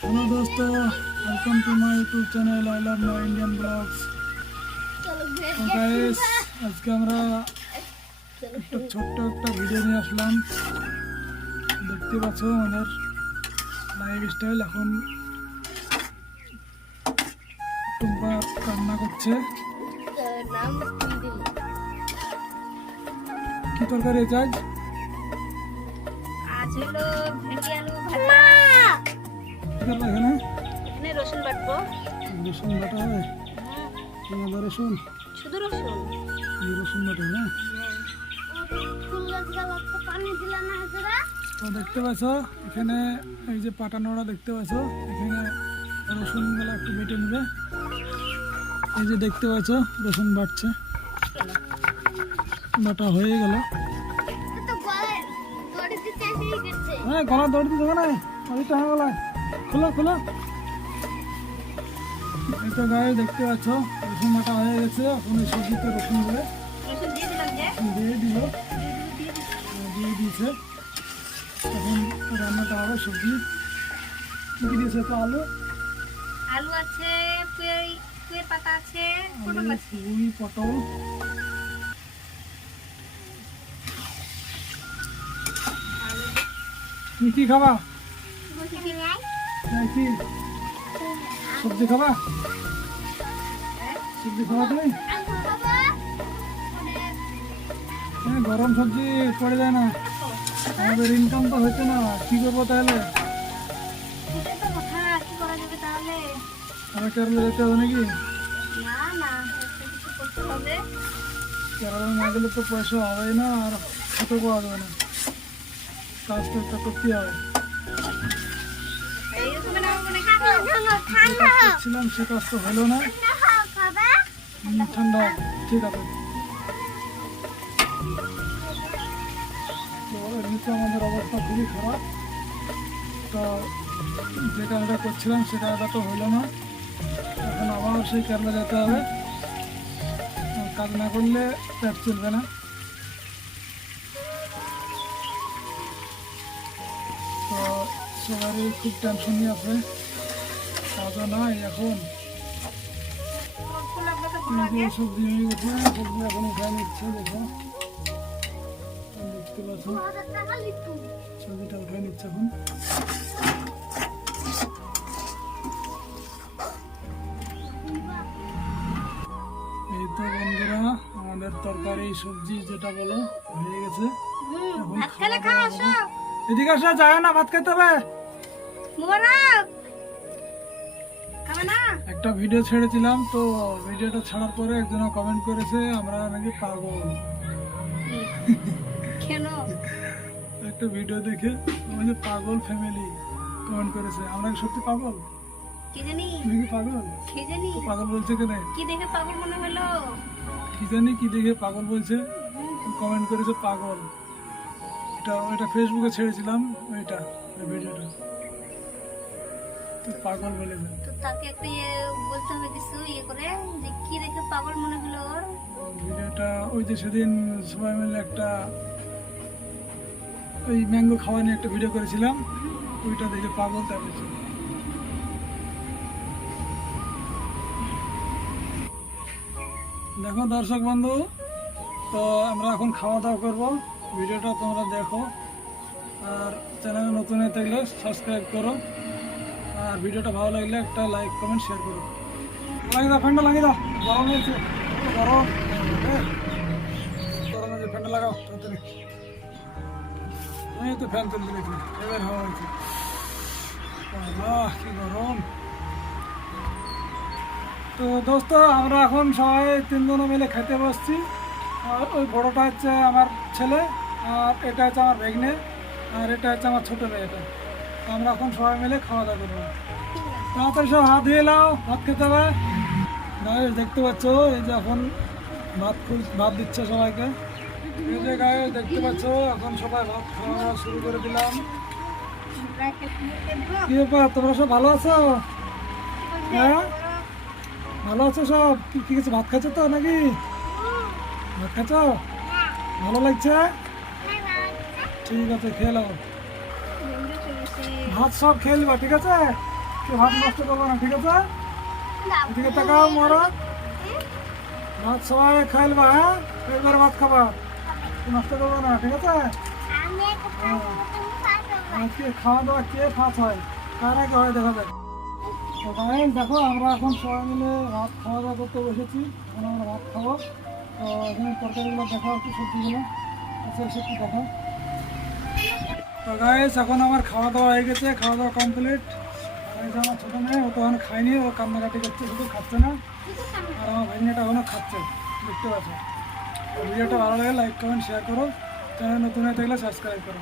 Hello দোস্ত welcome to my YouTube channel I love my Indian blogs guys আজকে আমরা একটা ছোট্ট একটা ভিডিও নিয়ে আসলাম। দেখতে পাচ্ছ আমাদের লাইফ স্টাইল এখন টুম্পা রান্না করছে। কি তরকারি চাই আজ? হলো ভেটকি আলু ভাজা। কি করলা এখানে। এখানে রসুন বাটবো। রসুন বাটা হবে? আদা রসুন? শুধু রসুন? রসুন বাটা না? তো দেখতে পাচ্ছ এখানে এই যে পাটানোড়া দেখতে পাচ্ছ এখানে রসুন রসুনগুলো একটু বেটে নেবে। এই যে দেখতে পাচ্ছ রসুন বাটছে। বাটা হয়ে গেল। তো গলে দড়ি দিতে এসে গেছে। হ্যাঁ গলা দৌড় দিতে হবে না। ওইটা হয়ে গেল খোলো খোলো। এই তো গায়ে দেখতে পাচ্ছ রসুন বাটা হয়ে গেছে। এই সবজিতে রসুন দিয়ে দিলাম যে। দিয়ে দিল। দিয়ে দিয়েছে। এখন রান্নাটা হবে সবজি। কি দিয়েছে তো আলু? আলু আছে পাতা আছে পটল আছে। পুঁই পটল। তুমি কি খাবা? সবজি খাবা? সবজি খাবা তুমি? হ্যাঁ গরম সবজি পড়ে যায় না। আমাদের ইনকাম তো হচ্ছে না, কি করব তাহলে? হবে নাকি? করতে গেলে তো পয়সা হবে না, আর খেতে পাওয়া যাবে না। কাজ তো করতেই হবে। করছিলাম তো হলো না ঠান্ডা ঠিক আছে আমাদের অবস্থা খুবই খারাপ তো যে কাজটা করছিলাম সে কাজটা তো হলো না। এখন আবার সেই কেরলা যেতে হবে। কাজ না করলে পেট চলবে না। সবারই খুব টেনশনই আছে। কাজও নাই এখন। সবজি হয়ে গেছে। সবজি এখন উঠায় নিচ্ছে দেখো। দেখতে পাচ্ছ সবজিটা উঠায় নিচ্ছে এখন। এই তো বন্ধুরা আমাদের তরকারি সবজি যেটা বলো হয়ে গেছে। এখন এদিকে আসো যায় না ভাত খেতে হবে। মোবারক। একটা ভিডিও ছেড়েছিলাম তো ভিডিওটা ছাড়ার পরে একজন কমেন্ট করেছে আমরা নাকি পাগল। কেন? একটা ভিডিও দেখে পাগল ফ্যামিলি কমেন্ট করেছে। আমরা কি সত্যি পাগল? কি জানি। তুমি কি পাগল? কি জানি। পাগল বলছে কেন? কি দেখে পাগল মনে হলো? কি জানি কি দেখে পাগল বলছে। কমেন্ট করেছে পাগল। এটা ওইটা ফেসবুকে ছেড়েছিলাম ওইটা ওই ভিডিওটা পাগল বলেছে তো তাকে একটা ইয়ে বলতে হবে কিছু ইয়ে করে যে কি দেখে পাগল মনে হলো ওর। ভিডিওটা ওই যে সেদিন সবাই মিলে একটা ওই ম্যাঙ্গো খাওয়া নিয়ে একটা ভিডিও করেছিলাম ওইটা দেখে পাগল তাই বলছে দেখো দর্শক বন্ধু তো আমরা এখন খাওয়া দাওয়া করব ভিডিওটা তোমরা দেখো আর চ্যানেলে নতুন হয়ে থাকলে সাবস্ক্রাইব করো। আর ভিডিওটা ভালো লাগলে একটা লাইক কমেন্ট শেয়ার করো। লাগিয়ে দাও ফ্যানটা লাগিয়ে দাও। গরম হয়েছে গরম। গরমে যে ফ্যানটা লাগাও, তাড়াতাড়ি। তো ফ্যান চলতে দেখি এবার হাওয়া হয়েছে কি গরম। তো দোস্ত, আমরা এখন সবাই তিনজনে মিলে খেতে বসছি। আর ওই বড়টা হচ্ছে আমার ছেলে, আর এটা হচ্ছে আমার ভেগনে, আর এটা হচ্ছে আমার ছোট মেয়েটা। আমরা এখন সবাই মিলে খাওয়া দাওয়া করব। তাড়াতাড়ি সব হাত ধুয়ে নাও, ভাত খেতে হবে। গায়ে দেখতে পাচ্ছ? এই যে এখন ভাত ভাত দিচ্ছে সবাইকে। এই যে গায়ে দেখতে পাচ্ছ? এখন সবাই ভাত খাওয়া শুরু করে দিলাম। কি ব্যাপার, তোমরা সব ভালো আছো? হ্যাঁ? ভালো আছো সব? কি কিছু ভাত খাচ্ছ তো নাকি? ভাত খাচ্ছ? ভালো লাগছে? ঠিক আছে, খেয়ে ভাত সব খেয়ে নিবা ঠিক আছে? কেউ ভাত নষ্ট করব না ঠিক আছে? এদিকে তাকাও মহারাজ ভাত সবাই খাইলবা হ্যাঁ? একবার ভাত খাবা। নষ্ট করব না ঠিক আছে? আজকে খাওয়া দাওয়া কে ফাঁস হয় কার আগে হয় দেখা যাক দেখো আমরা এখন সবাই মিলে ভাত খাওয়া দাওয়া করতে বসেছি। এখন আমরা ভাত খাব। তো এখানে তরকারিগুলো দেখো একটু সবজিগুলো। এসে একটু দেখো তো গাইস এখন আমার খাওয়া দাওয়া হয়ে গেছে খাওয়া দাওয়া কমপ্লিট আমার ছোটো মেয়ে, ও তো এখন খায়নি, ও কান্নাকাটি করছে, শুধু খাচ্ছে না। আর আমার ভাইনিটা এখনও খাচ্ছে, দেখতে পাচ্ছে। ভিডিওটা ভালো লাগে লাইক কমেন্ট শেয়ার করো। চ্যানেল নতুন হয়ে থাকলে সাবস্ক্রাইব করো।